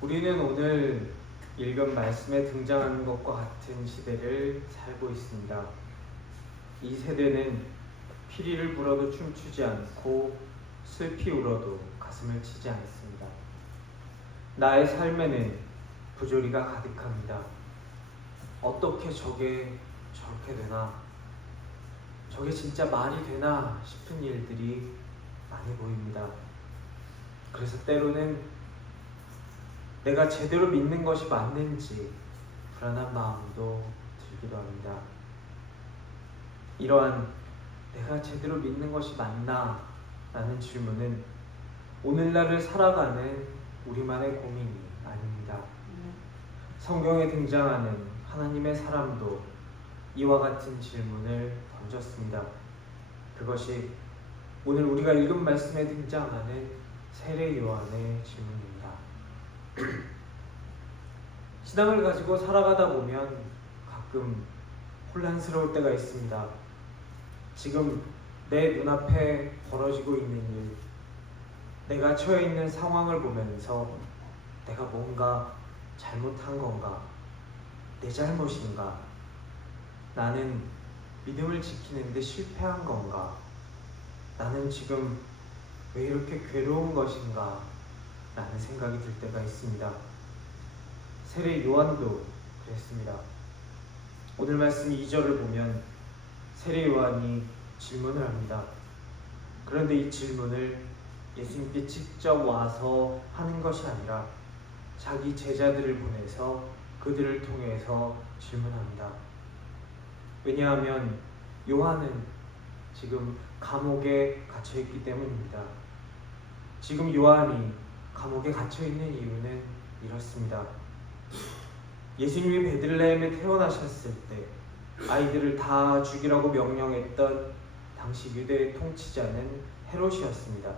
우리는 오늘 읽은 말씀에 등장하는 것과 같은 시대를 살고 있습니다. 이 세대는 피리를 불어도 춤추지 않고 슬피 울어도 가슴을 치지 않습니다. 나의 삶에는 부조리가 가득합니다. 어떻게 저게 저렇게 되나? 저게 진짜 말이 되나 싶은 일들이 많이 보입니다. 그래서 때로는 내가 제대로 믿는 것이 맞는지 불안한 마음도 들기도 합니다. 이러한 내가 제대로 믿는 것이 맞나? 라는 질문은 오늘날을 살아가는 우리만의 고민이 아닙니다. 성경에 등장하는 하나님의 사람도 이와 같은 질문을 던졌습니다. 그것이 오늘 우리가 읽은 말씀에 등장하는 세례 요한의 질문입니다. 신앙을 가지고 살아가다 보면 가끔 혼란스러울 때가 있습니다. 지금 내 눈앞에 벌어지고 있는 일, 내가 처해 있는 상황을 보면서 내가 뭔가 잘못한 건가? 내 잘못인가? 나는 믿음을 지키는데 실패한 건가? 나는 지금 왜 이렇게 괴로운 것인가? 라는 생각이 들 때가 있습니다. 세례 요한도 그랬습니다. 오늘 말씀 2절을 보면 세례 요한이 질문을 합니다. 그런데 이 질문을 예수님께 직접 와서 하는 것이 아니라 자기 제자들을 보내서 그들을 통해서 질문합니다. 왜냐하면 요한은 지금 감옥에 갇혀있기 때문입니다. 지금 요한이 감옥에 갇혀있는 이유는 이렇습니다. 예수님이 베들레헴에 태어나셨을 때 아이들을 다 죽이라고 명령했던 당시 유대의 통치자는 헤롯이었습니다.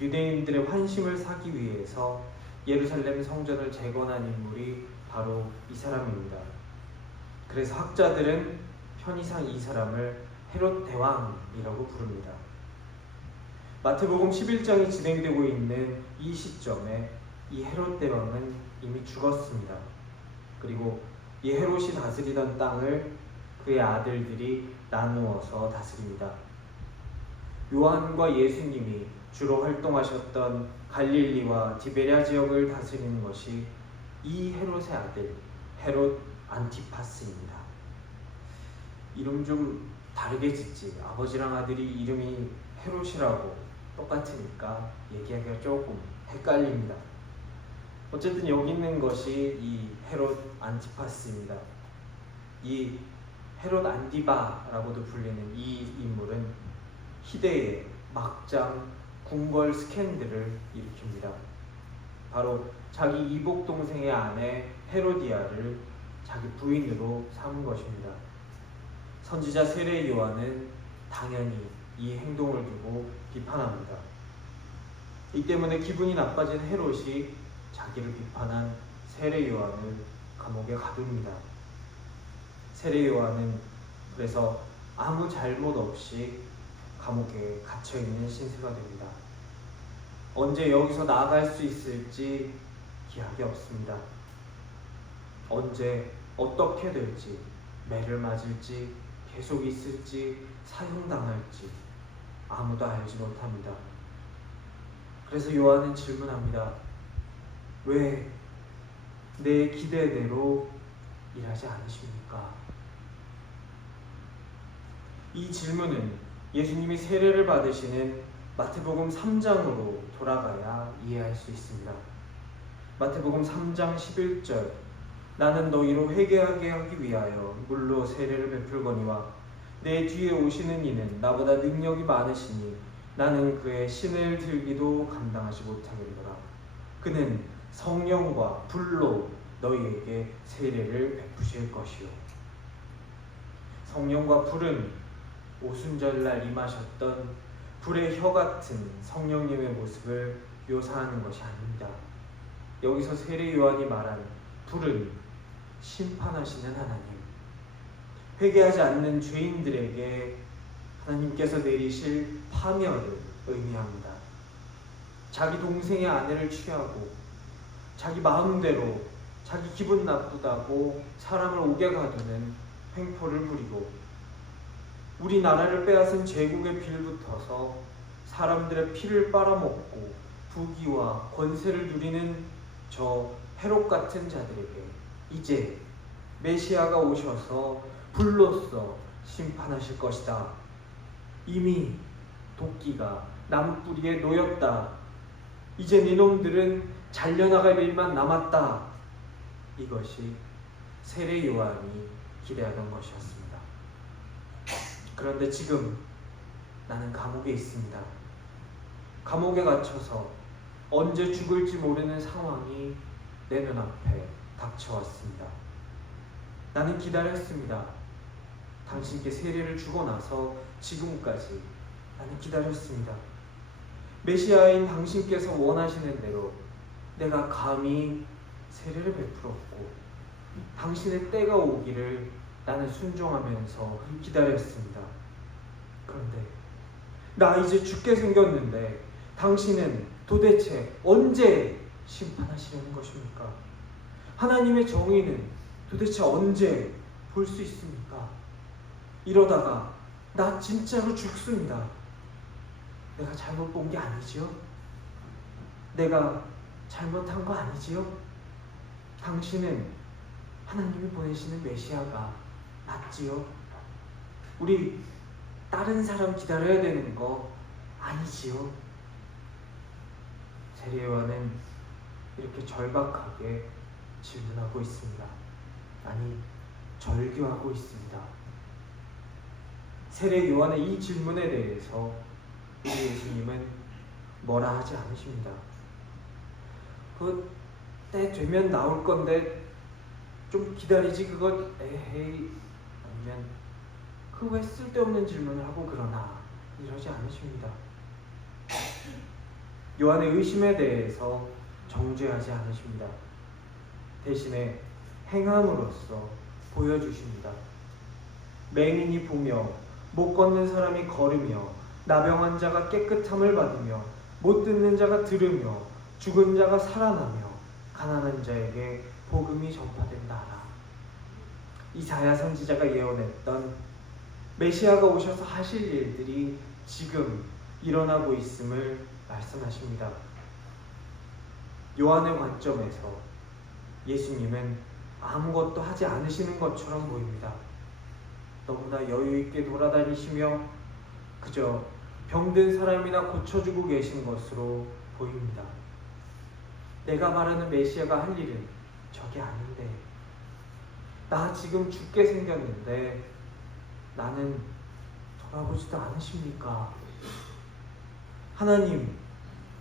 유대인들의 환심을 사기 위해서 예루살렘 성전을 재건한 인물이 바로 이 사람입니다. 그래서 학자들은 편의상 이 사람을 헤롯 대왕이라고 부릅니다. 마태복음 11장이 진행되고 있는 이 시점에 이 헤롯 대왕은 이미 죽었습니다. 그리고 이 헤롯이 다스리던 땅을 그의 아들들이 나누어서 다스립니다. 요한과 예수님이 주로 활동하셨던 갈릴리와 디베랴 지역을 다스리는 것이 이 헤롯의 아들 헤롯 안티파스입니다. 이름 좀 다르게 짓지. 아버지랑 아들이 이름이 헤롯이라고 똑같으니까 얘기하기가 조금 헷갈립니다. 어쨌든 여기 있는 것이 이 헤롯 안티파스입니다. 이 헤롯 안디바라고도 불리는 이 인물은 희대의 막장 궁궐 스캔들을 일으킵니다. 바로 자기 이복 동생의 아내 헤로디아를 자기 부인으로 삼은 것입니다. 선지자 세례 요한은 당연히 이 행동을 두고 비판합니다. 이 때문에 기분이 나빠진 헤롯이 자기를 비판한 세례 요한을 감옥에 가둡니다. 세례 요한은 그래서 아무 잘못 없이 감옥에 갇혀있는 신세가 됩니다. 언제 여기서 나갈 수 있을지 기약이 없습니다. 언제 어떻게 될지, 매를 맞을지, 계속 있을지, 사형당할지 아무도 알지 못합니다. 그래서 요한은 질문합니다. 왜 내 기대대로 일하지 않으십니까? 이 질문은 예수님이 세례를 받으시는 마태복음 3장으로 돌아가야 이해할 수 있습니다. 마태복음 3장 11절 나는 너희로 회개하게 하기 위하여 물로 세례를 베풀거니와 내 뒤에 오시는 이는 나보다 능력이 많으시니 나는 그의 신을 들기도 감당하지 못하겠노라. 그는 성령과 불로 너희에게 세례를 베푸실 것이요. 성령과 불은 오순절날 임하셨던 불의 혀 같은 성령님의 모습을 묘사하는 것이 아닙니다. 여기서 세례 요한이 말한 불은 심판하시는 하나님, 회개하지 않는 죄인들에게 하나님께서 내리실 파멸을 의미합니다. 자기 동생의 아내를 취하고 자기 마음대로 자기 기분 나쁘다고 사람을 옥에 가두는 횡포를 부리고 우리나라를 빼앗은 제국의 빌붙어서 사람들의 피를 빨아먹고 부귀와 권세를 누리는 저 헤롯 같은 자들에게 이제 메시아가 오셔서 불로써 심판하실 것이다. 이미 도끼가 나무뿌리에 놓였다. 이제 니놈들은 잘려나갈 일만 남았다. 이것이 세례 요한이 기대하던 것이었습니다. 그런데 지금 나는 감옥에 있습니다. 감옥에 갇혀서 언제 죽을지 모르는 상황이 내 눈앞에 닥쳐왔습니다. 나는 기다렸습니다. 당신께 세례를 주고 나서 지금까지 나는 기다렸습니다. 메시아인 당신께서 원하시는 대로 내가 감히 세례를 베풀었고 당신의 때가 오기를 나는 순종하면서 기다렸습니다. 그런데 나 이제 죽게 생겼는데 당신은 도대체 언제 심판하시려는 것입니까? 하나님의 정의는 도대체 언제 볼 수 있습니까? 이러다가 나 진짜로 죽습니다. 내가 잘못 본 게 아니지요? 내가 잘못한 거 아니지요? 당신은 하나님이 보내시는 메시아가 맞지요? 우리 다른 사람 기다려야 되는 거 아니지요? 세례 요한은 이렇게 절박하게 질문하고 있습니다. 아니, 절규하고 있습니다. 세례 요한의 이 질문에 대해서 우리 예수님은 뭐라 하지 않으십니다. 그 때 되면 나올 건데 좀 기다리지 그거 에헤이 아니면 그 왜 쓸데없는 질문을 하고 그러나 이러지 않으십니다. 요한의 의심에 대해서 정죄하지 않으십니다. 대신에 행함으로써 보여주십니다. 맹인이 보며 못 걷는 사람이 걸으며 나병한 자가 깨끗함을 받으며 못 듣는 자가 들으며 죽은 자가 살아나며 가난한 자에게 복음이 전파된다라. 이사야 선지자가 예언했던 메시아가 오셔서 하실 일들이 지금 일어나고 있음을 말씀하십니다. 요한의 관점에서 예수님은 아무것도 하지 않으시는 것처럼 보입니다. 너무나 여유있게 돌아다니시며 그저 병든 사람이나 고쳐주고 계신 것으로 보입니다. 내가 말하는 메시아가 할 일은 저게 아닌데 나 지금 죽게 생겼는데 나는 돌아보지도 않으십니까? 하나님,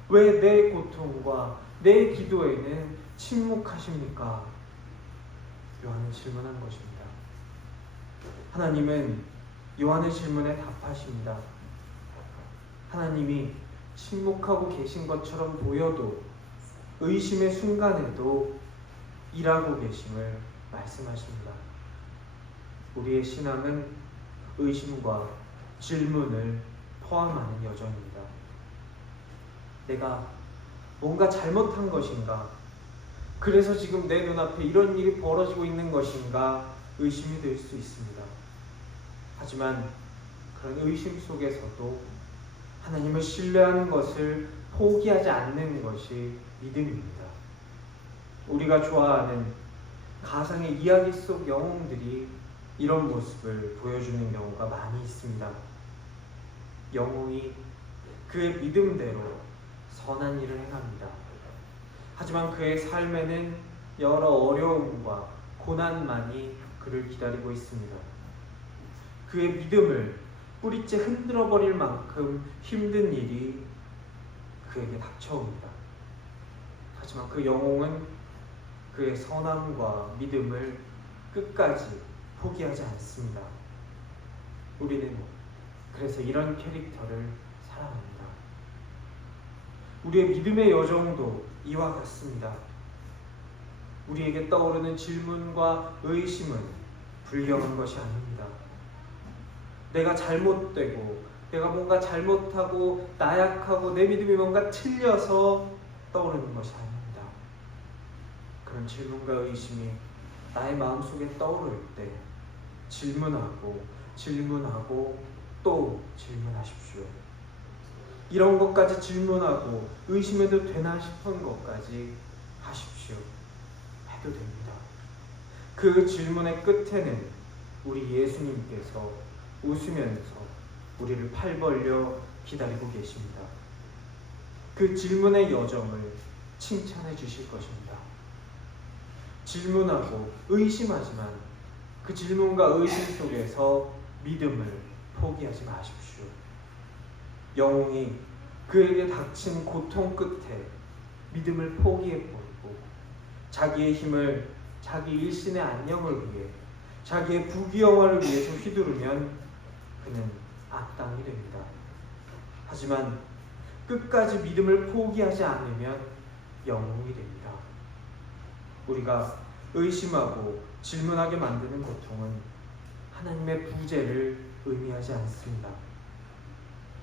왜 내 고통과 내 기도에는 침묵하십니까? 요한은 질문한 것입니다. 하나님은 요한의 질문에 답하십니다. 하나님이 침묵하고 계신 것처럼 보여도 의심의 순간에도 일하고 계심을 말씀하십니다. 우리의 신앙은 의심과 질문을 포함하는 여정입니다. 내가 뭔가 잘못한 것인가? 그래서 지금 내 눈앞에 이런 일이 벌어지고 있는 것인가? 의심이 될 수 있습니다. 하지만 그런 의심 속에서도 하나님을 신뢰하는 것을 포기하지 않는 것이 믿음입니다. 우리가 좋아하는 가상의 이야기 속 영웅들이 이런 모습을 보여주는 경우가 많이 있습니다. 영웅이 그의 믿음대로 선한 일을 행합니다. 하지만 그의 삶에는 여러 어려움과 고난만이 그를 기다리고 있습니다. 그의 믿음을 뿌리째 흔들어버릴 만큼 힘든 일이 그에게 닥쳐옵니다. 하지만 그 영웅은 그의 선함과 믿음을 끝까지 포기하지 않습니다. 우리는 그래서 이런 캐릭터를 사랑합니다. 우리의 믿음의 여정도 이와 같습니다. 우리에게 떠오르는 질문과 의심은 불경한 것이 아닙니다. 내가 잘못되고 내가 뭔가 잘못하고 나약하고 내 믿음이 뭔가 틀려서 떠오르는 것이 아닙니다. 그런 질문과 의심이 나의 마음속에 떠오를 때 질문하고 또 질문하십시오. 이런 것까지 질문하고 의심해도 되나 싶은 것까지 하십시오. 해도 됩니다. 그 질문의 끝에는 우리 예수님께서 웃으면서 우리를 팔 벌려 기다리고 계십니다. 그 질문의 여정을 칭찬해 주실 것입니다. 질문하고 의심하지만 그 질문과 의심 속에서 믿음을 포기하지 마십시오. 영웅이 그에게 닥친 고통 끝에 믿음을 포기해버리고 자기의 힘을 자기 일신의 안녕을 위해 자기의 부귀영화를 위해서 휘두르면 그는 악당이 됩니다. 하지만 끝까지 믿음을 포기하지 않으면 영웅이 됩니다. 우리가 의심하고 질문하게 만드는 고통은 하나님의 부재를 의미하지 않습니다.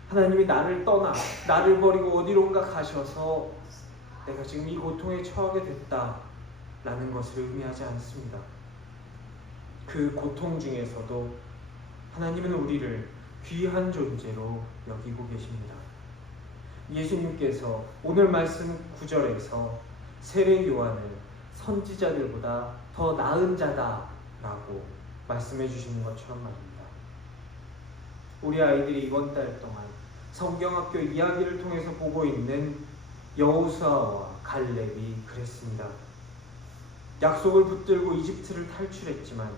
하나님이 나를 떠나 나를 버리고 어디론가 가셔서 내가 지금 이 고통에 처하게 됐다라는 것을 의미하지 않습니다. 그 고통 중에서도 하나님은 우리를 귀한 존재로 여기고 계십니다. 예수님께서 오늘 말씀 9절에서 세례 요한을 선지자들보다 더 나은 자다라고 말씀해 주시는 것처럼 말입니다. 우리 아이들이 이번 달 동안 성경학교 이야기를 통해서 보고 있는 여호수아와 갈렙이 그랬습니다. 약속을 붙들고 이집트를 탈출했지만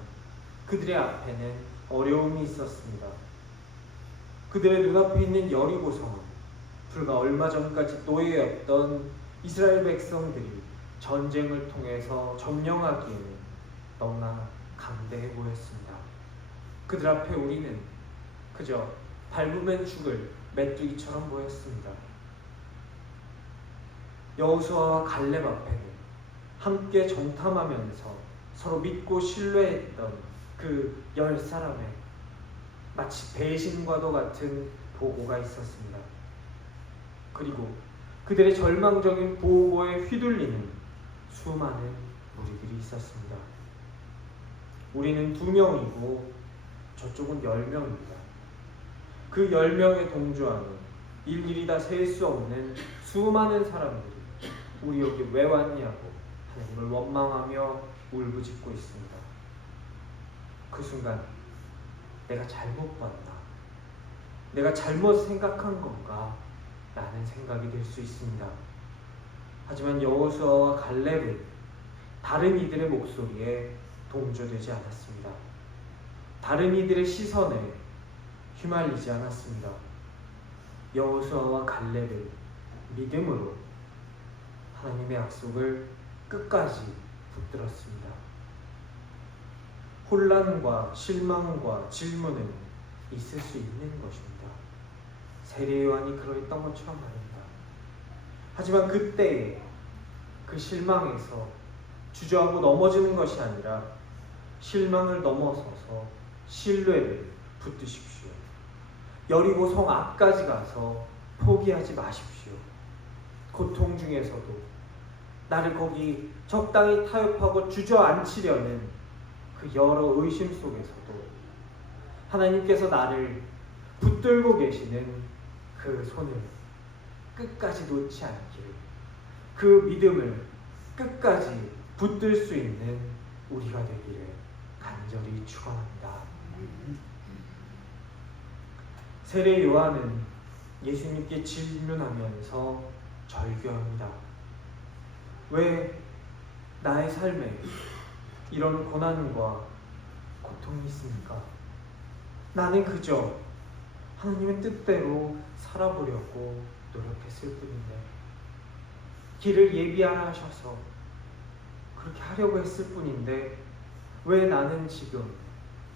그들의 앞에는 어려움이 있었습니다. 그들의 눈앞에 있는 여리고성은 불과 얼마 전까지 노예였던 이스라엘 백성들이 전쟁을 통해서 점령하기에는 너무나 강대해 보였습니다. 그들 앞에 우리는 그저 밟으면 죽을 메뚜기처럼 보였습니다. 여호수아와 갈렙 앞에는 함께 정탐하면서 서로 믿고 신뢰했던 그 10사람의 마치 배신과도 같은 보고가 있었습니다. 그리고 그들의 절망적인 보고에 휘둘리는 수많은 무리들이 있었습니다. 우리는 2명이고 저쪽은 10명입니다. 그 10명의 동조하는 일일이 다 셀 수 없는 수많은 사람들이 우리 여기 왜 왔냐고 하나님을 원망하며 울부짖고 있습니다. 그 순간 내가 잘못 봤나? 내가 잘못 생각한 건가? 라는 생각이 들 수 있습니다. 하지만 여호수아와 갈렙은 다른 이들의 목소리에 동조되지 않았습니다. 다른 이들의 시선에 휘말리지 않았습니다. 여호수아와 갈렙은 믿음으로 하나님의 약속을 끝까지 붙들었습니다. 혼란과 실망과 질문은 있을 수 있는 것입니다. 세례 요한이 그러했던 것처럼 말입니다. 하지만 그때에 그 실망에서 주저하고 넘어지는 것이 아니라 실망을 넘어서서 신뢰를 붙드십시오. 여리고 성 앞까지 가서 포기하지 마십시오. 고통 중에서도 나를 거기 적당히 타협하고 주저앉히려는 그 여러 의심 속에서도 하나님께서 나를 붙들고 계시는 그 손을 끝까지 놓지 않기를, 그 믿음을 끝까지 붙들 수 있는 우리가 되기를 간절히 축원합니다. 세례 요한은 예수님께 질문하면서 절규합니다. 왜 나의 삶에 이런 고난과 고통이 있습니까? 나는 그저 하나님의 뜻대로 살아보려고 노력했을 뿐인데, 길을 예비하라 하셔서 그렇게 하려고 했을 뿐인데 왜 나는 지금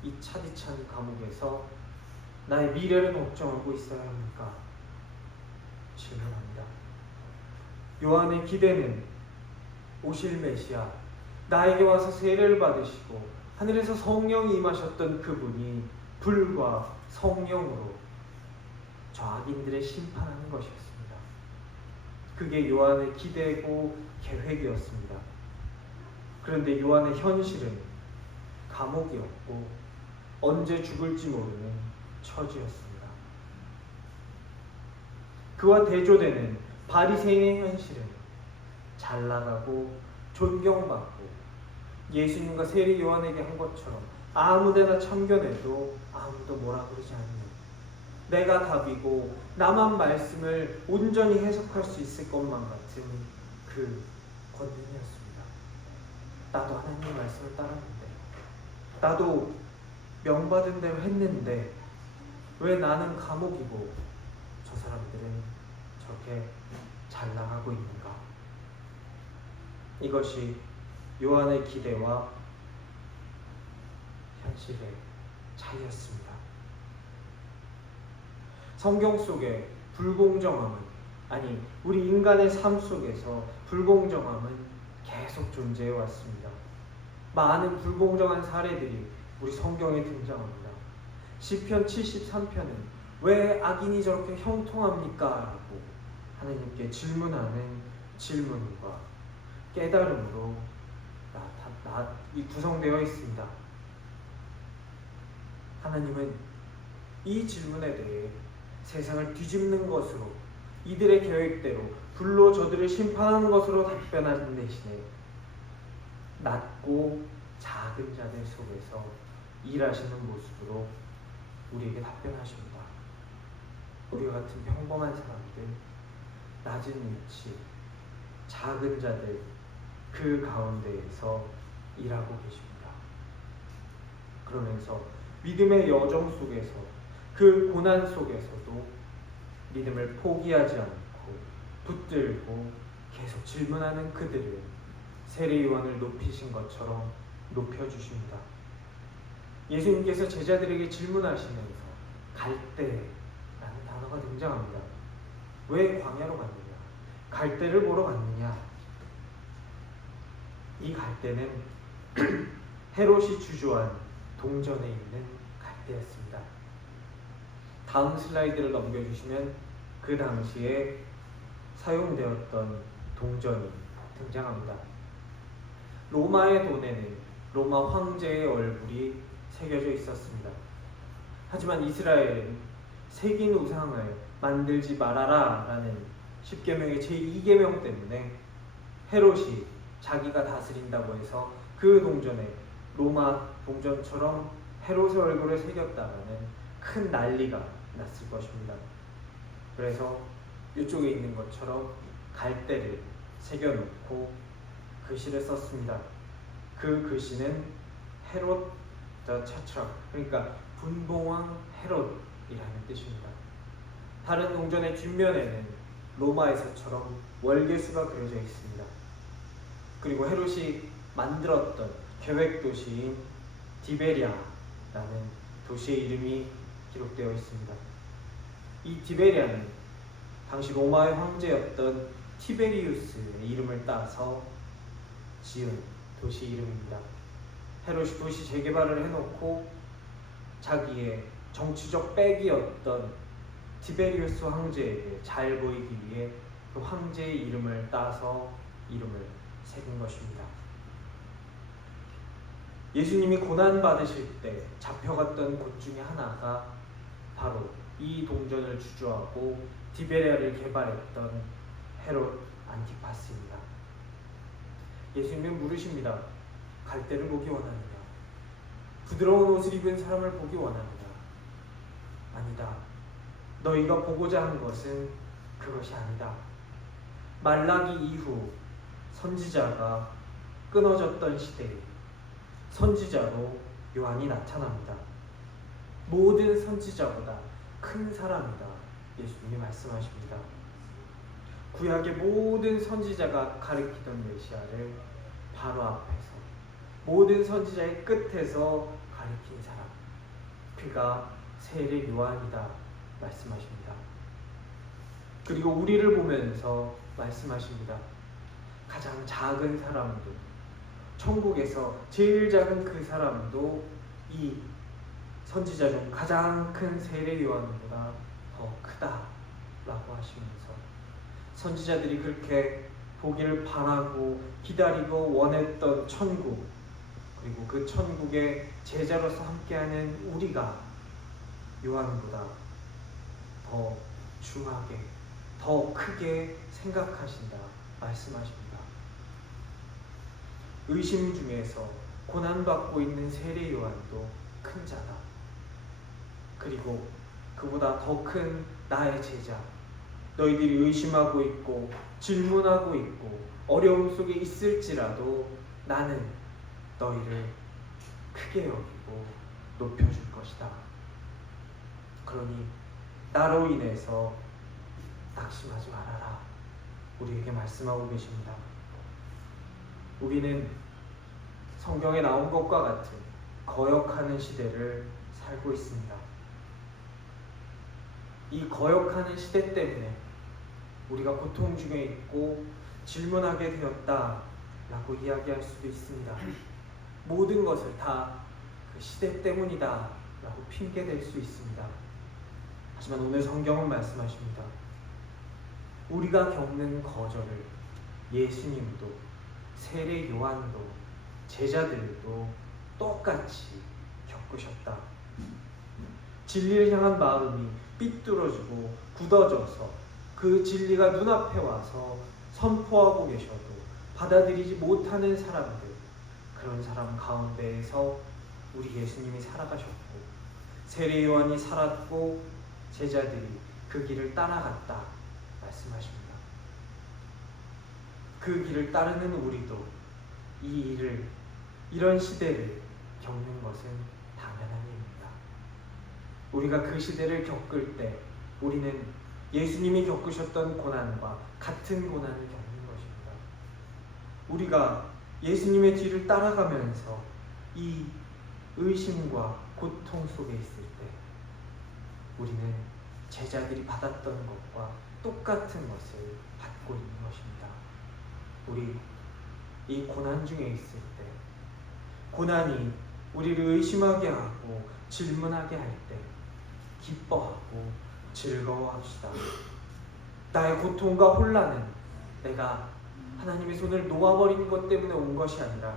이 차디찬 감옥에서 나의 미래를 걱정하고 있어야 합니까? 질문합니다. 요한의 기대는 오실 메시아, 나에게 와서 세례를 받으시고 하늘에서 성령이 임하셨던 그분이 불과 성령으로 저 악인들의 심판하는 것이었습니다. 그게 요한의 기대고 계획이었습니다. 그런데 요한의 현실은 감옥이었고 언제 죽을지 모르는 처지였습니다. 그와 대조되는 바리새인의 현실은 잘 나가고 존경받고 예수님과 세리 요한에게 한 것처럼 아무데나 참견해도 아무도 뭐라 그러지 않는, 내가 답이고 나만 말씀을 온전히 해석할 수 있을 것만 같은 그 권능이었습니다. 나도 하나님의 말씀을 따랐는데, 나도 명받은 대로 했는데 왜 나는 감옥이고 저 사람들은 저렇게 잘 나가고 있는가? 이것이 요한의 기대와 현실의 차이였습니다. 성경 속에 불공정함은, 아니 우리 인간의 삶 속에서 불공정함은 계속 존재해 왔습니다. 많은 불공정한 사례들이 우리 성경에 등장합니다. 시편 73편은 왜 악인이 저렇게 형통합니까? 라고 하나님께 질문하는 질문과 깨달음으로 구성되어 있습니다. 하나님은 이 질문에 대해 세상을 뒤집는 것으로, 이들의 계획대로 불로 저들을 심판하는 것으로 답변하는 대신에 낮고 작은 자들 속에서 일하시는 모습으로 우리에게 답변하십니다. 우리와 같은 평범한 사람들, 낮은 위치, 작은 자들, 그 가운데에서 일하고 계십니다. 그러면서 믿음의 여정 속에서, 그 고난 속에서도 믿음을 포기하지 않고 붙들고 계속 질문하는 그들을 세례 요한을 높이신 것처럼 높여주십니다. 예수님께서 제자들에게 질문하시면서 갈대라는 단어가 등장합니다. 왜 광야로 갔느냐? 갈대를 보러 갔느냐? 이 갈대는 헤롯이 주조한 동전에 있는 갈대였습니다. 다음 슬라이드를 넘겨주시면 그 당시에 사용되었던 동전이 등장합니다. 로마의 돈에는 로마 황제의 얼굴이 새겨져 있었습니다. 하지만 이스라엘은 새긴 우상을 만들지 말아라 라는 10계명의 제2계명 때문에 헤롯이 자기가 다스린다고 해서 그 동전에 로마 동전처럼 헤롯의 얼굴을 새겼다라는 큰 난리가 났을 것입니다. 그래서 이쪽에 있는 것처럼 갈대를 새겨놓고 글씨를 썼습니다. 그 글씨는 헤롯 더 차트락, 그러니까 분봉왕 헤롯이라는 뜻입니다. 다른 동전의 뒷면에는 로마에서처럼 월계수가 그려져 있습니다. 그리고 헤롯이 만들었던 계획 도시인 디베리아라는 도시의 이름이 기록되어 있습니다. 이 디베리아는 당시 로마의 황제였던 티베리우스의 이름을 따서 지은 도시 이름입니다. 헤롯이 도시 재개발을 해놓고 자기의 정치적 백이었던 티베리우스 황제에게 잘 보이기 위해 그 황제의 이름을 따서 이름을 새긴 것입니다. 예수님이 고난받으실 때 잡혀갔던 곳 중에 하나가 바로 이 동전을 주조하고 디베리아를 개발했던 헤롯 안티파스입니다. 예수님이 물으십니다. 갈대를 보기 원하느냐? 부드러운 옷을 입은 사람을 보기 원하느냐? 아니다. 너희가 보고자 한 것은 그것이 아니다. 말라기 이후 선지자가 끊어졌던 시대에 선지자로 요한이 나타납니다. 모든 선지자보다 큰 사람이다. 예수님이 말씀하십니다. 구약의 모든 선지자가 가리키던 메시아를 바로 앞에서 모든 선지자의 끝에서 가리킨 사람, 그가 세례 요한이다 말씀하십니다. 그리고 우리를 보면서 말씀하십니다. 가장 작은 사람도, 천국에서 제일 작은 그 사람도 이 선지자 중 가장 큰 세례 요한보다 더 크다라고 하시면서 선지자들이 그렇게 보기를 바라고 기다리고 원했던 천국, 그리고 그 천국의 제자로서 함께하는 우리가 요한보다 더 중하게, 더 크게 생각하신다 말씀하십니다. 의심 중에서 고난받고 있는 세례 요한도 큰 자다. 그리고 그보다 더 큰 나의 제자, 너희들이 의심하고 있고 질문하고 있고 어려움 속에 있을지라도 나는 너희를 크게 여기고 높여줄 것이다. 그러니 나로 인해서 낙심하지 말아라. 우리에게 말씀하고 계십니다. 우리는 성경에 나온 것과 같은 거역하는 시대를 살고 있습니다. 이 거역하는 시대 때문에 우리가 고통 중에 있고 질문하게 되었다라고 이야기할 수도 있습니다. 모든 것을 다 그 시대 때문이다 라고 핑계댈 수 있습니다. 하지만 오늘 성경은 말씀하십니다. 우리가 겪는 거절을 예수님도, 세례 요한도, 제자들도 똑같이 겪으셨다. 진리를 향한 마음이 삐뚤어지고 굳어져서 그 진리가 눈앞에 와서 선포하고 계셔도 받아들이지 못하는 사람들, 그런 사람 가운데에서 우리 예수님이 살아가셨고 세례 요한이 살았고 제자들이 그 길을 따라갔다 말씀하십니다. 그 길을 따르는 우리도 이 일을, 이런 시대를 겪는 것은 당연한 일입니다. 우리가 그 시대를 겪을 때 우리는 예수님이 겪으셨던 고난과 같은 고난을 겪는 것입니다. 우리가 예수님의 뒤를 따라가면서 이 의심과 고통 속에 있을 때 우리는 제자들이 받았던 것과 똑같은 것을 받고 있는 것입니다. 우리 이 고난 중에 있을 때, 고난이 우리를 의심하게 하고 질문하게 할 때 기뻐하고 즐거워합시다. 나의 고통과 혼란은 내가 하나님의 손을 놓아버린 것 때문에 온 것이 아니라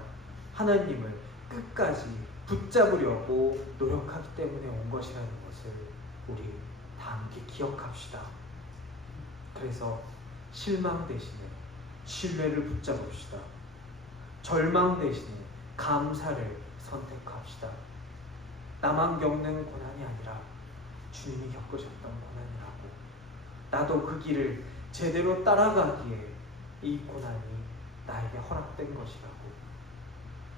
하나님을 끝까지 붙잡으려고 노력하기 때문에 온 것이라는 것을 우리 다 함께 기억합시다. 그래서 실망 대신에 신뢰를 붙잡읍시다. 절망 대신에 감사를 선택합시다. 나만 겪는 고난이 아니라 주님이 겪으셨던 고난이라고, 나도 그 길을 제대로 따라가기에 이 고난이 나에게 허락된 것이라고,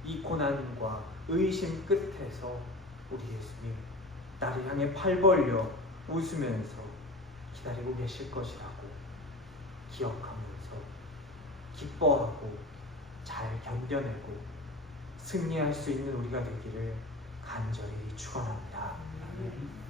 이 고난과 의심 끝에서 우리 예수님 나를 향해 팔 벌려 웃으면서 기다리고 계실 것이라고 기억하면서 기뻐하고 잘 견뎌내고 승리할 수 있는 우리가 되기를 간절히 축원합니다. 아멘.